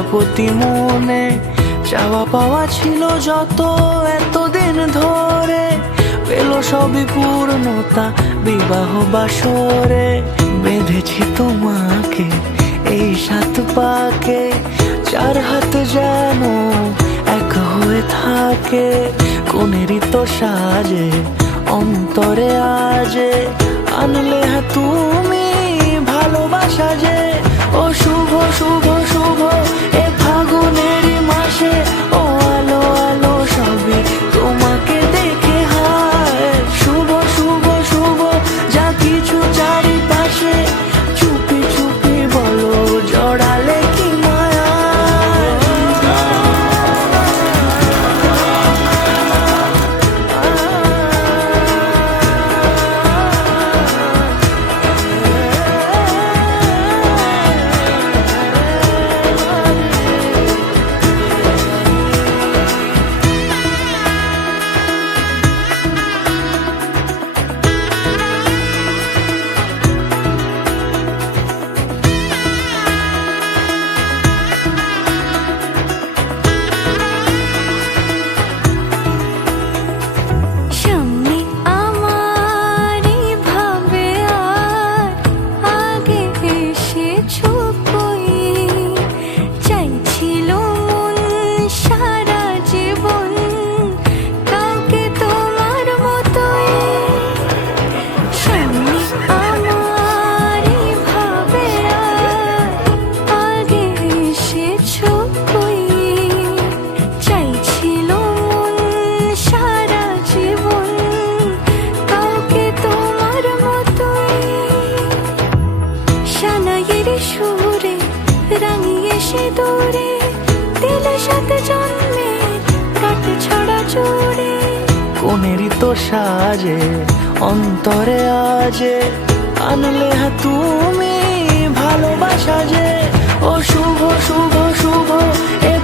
প্রজাপতি মনে চাওয়া পাওয়া ছিল যত এতদিন ধরে, পেল সবই পূর্ণতা বিবাহ বাসরে। বেঁধেছি তোমাকে এই 7 পাকে, 4 হাত যেন এক হয়ে থাকে। কোনেরই তো সাজে অন্তরে আজে, আনলে হ্যাঁ তুমি ভালোবাসা যে। ও শুভ শুভ শুভ এ ফাগুনেরই মাসে, ও আলো আলো সবই তোমাকে দেখে হায়। শুভ শুভ শুভ যা কিছু চারিপাশে, চুপি চুপি বলো জড়ালে কি মায়া। কোনেরই তো সাজে অন্তরে আজে, আনলে হ্যাঁ তুমি ভালোবাসা যে। ও শুভ শুভ শুভ এ